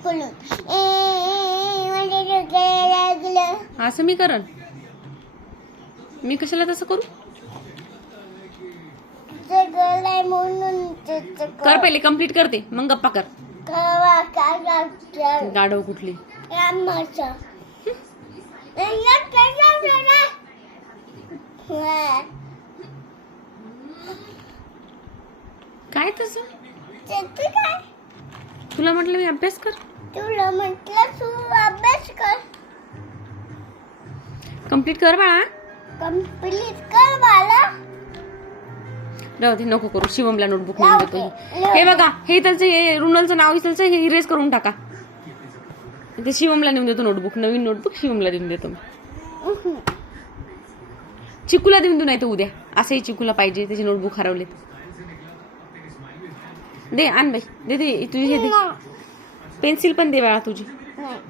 ऐकून मला डोक्याला लागलं. असं मी करन? मी कशाला तसं करू? जगलाय म्हणून कर पहिले कम्प्लीट करते मग गप्पा कर. गाढव कुठली. काय तसं? काय तुला म्हटलं मी अभ्यास कर. तुला म्हटलं तू अभ्यास कर. कम्प्लीट कर बाळा. कंप्लीट कर मला. राहू दे नको करू. शिवमला नोटबुक लिहून देतो. हे बघा हे त्याचं हे रुनलचं नाव इथलचं हे इरेज करून टाका. ते शिवमला नेऊन देतो नोटबुक. नवीन नोटबुक शिवमला देऊन देतो मी. चिकूला देऊन देऊ नाही तर उद्या. असंही चिकूला पाहिजे त्याचे नोटबुक हरवलेत. दे आण बाई. दे तुझी हे दे. पेन्सिल पण दे बाळा तुझी.